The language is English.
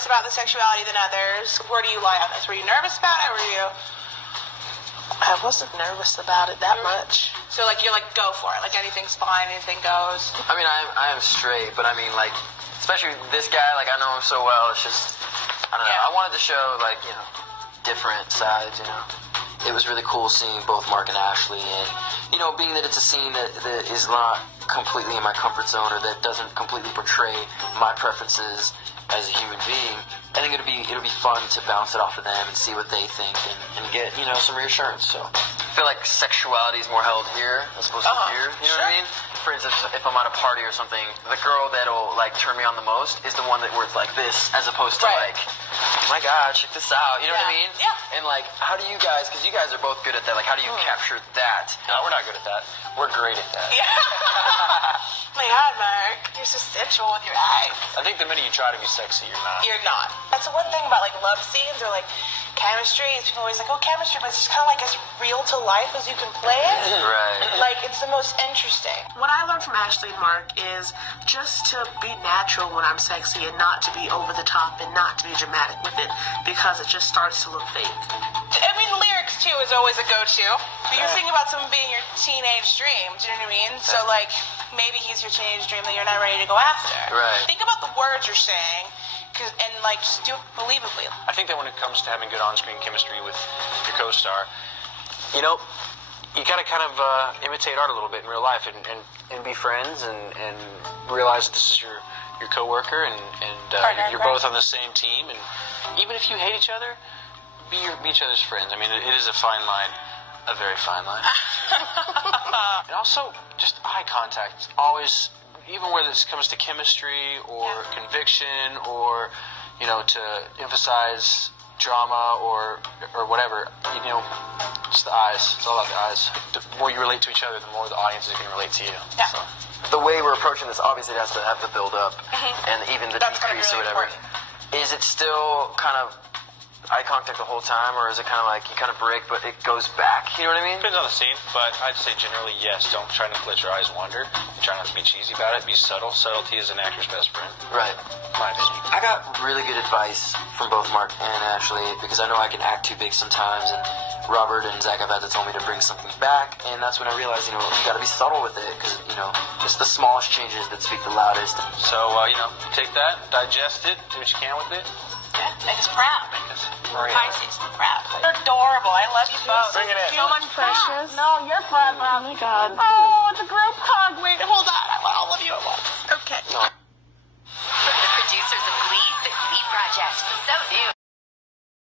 nervous about the sexuality than others? Where do you lie on this? Were you nervous about it? Were you? I wasn't nervous about it that much. So, like, you're like, go for it. Like, anything's fine, anything goes. I mean, I am straight, but I mean, like, especially this guy, like, I know him so well. It's just, I don't know. I wanted to show, like, you know, different sides, you know. It was really cool seeing both Mark and Ashley, and, you know, being that it's a scene that is not completely in my comfort zone or that doesn't completely portray my preferences as a human being, I think it'll be fun to bounce it off of them and see what they think and get, you know, some reassurance. So I feel like sexuality is more held here as opposed to here. You know what I mean? For instance, if I'm at a party or something, the girl that'll like turn me on the most is the one that where it's like this, as opposed to like, oh my God, check this out. You know what I mean? Yeah. And like, how do you guys? Because you guys are both good at that. Like, how do you capture that? No, we're not good at that. We're great at that. Yeah. Oh my God, Mark, you're so sensual with your eyes. I think the minute you try to be sexy, you're not. You're not. That's the one thing about like love scenes or like chemistry. People always like, oh, chemistry, but it's just kind of like as real to life as you can play it. Right. Like, it's the most interesting. What I learned from Ashley and Mark is just to be natural when I'm sexy and not to be over the top and not to be dramatic with it because it just starts to look fake. I mean, lyrics too is always a go-to. But you're thinking about someone being your teenage dream. Do you know what I mean? So like, maybe he's your teenage dream that you're not ready to go after. Right. Think about the words you're saying. And like, just do it believably. I think that when it comes to having good on-screen chemistry with your co-star, you know, you gotta kind of imitate art a little bit in real life and be friends and realize that this is your coworker and you're both on the same team. And even if you hate each other, be each other's friends. I mean, it is a fine line, a very fine line. And also, just eye contact. Always. Even whether it comes to chemistry or conviction or, you know, to emphasize drama or whatever, you know, it's the eyes. It's all about the eyes. The more you relate to each other, the more the audience is going to relate to you. Yeah. So. The way we're approaching this, obviously, it has to have the build-up and even the decrease really or whatever. Important. Is it still kind of eye contact the whole time, or is it kind of like you kind of break, but it goes back? You know what I mean? Depends on the scene, but I'd say generally yes. Don't try not to let your eyes wander. Try not to be cheesy about it. Be subtle. Subtlety is an actor's best friend. Right. My opinion. I got really good advice from both Mark and Ashley because I know I can act too big sometimes, and Robert and Zach have had to tell me to bring something back, and that's when I realized, you know, you got to be subtle with it because, you know, it's the smallest changes that speak the loudest. So, you know, take that, digest it, do what you can with it. Yeah, make us proud. Maria. Pisces, proud. You're adorable. I love you both. Bring it in. So much Precious. No, you're proud. Oh my God. Oh, it's a group hug. Wait, hold on. I want all of you at once. Okay. No. From the producers of Glee, the Glee Project. So new.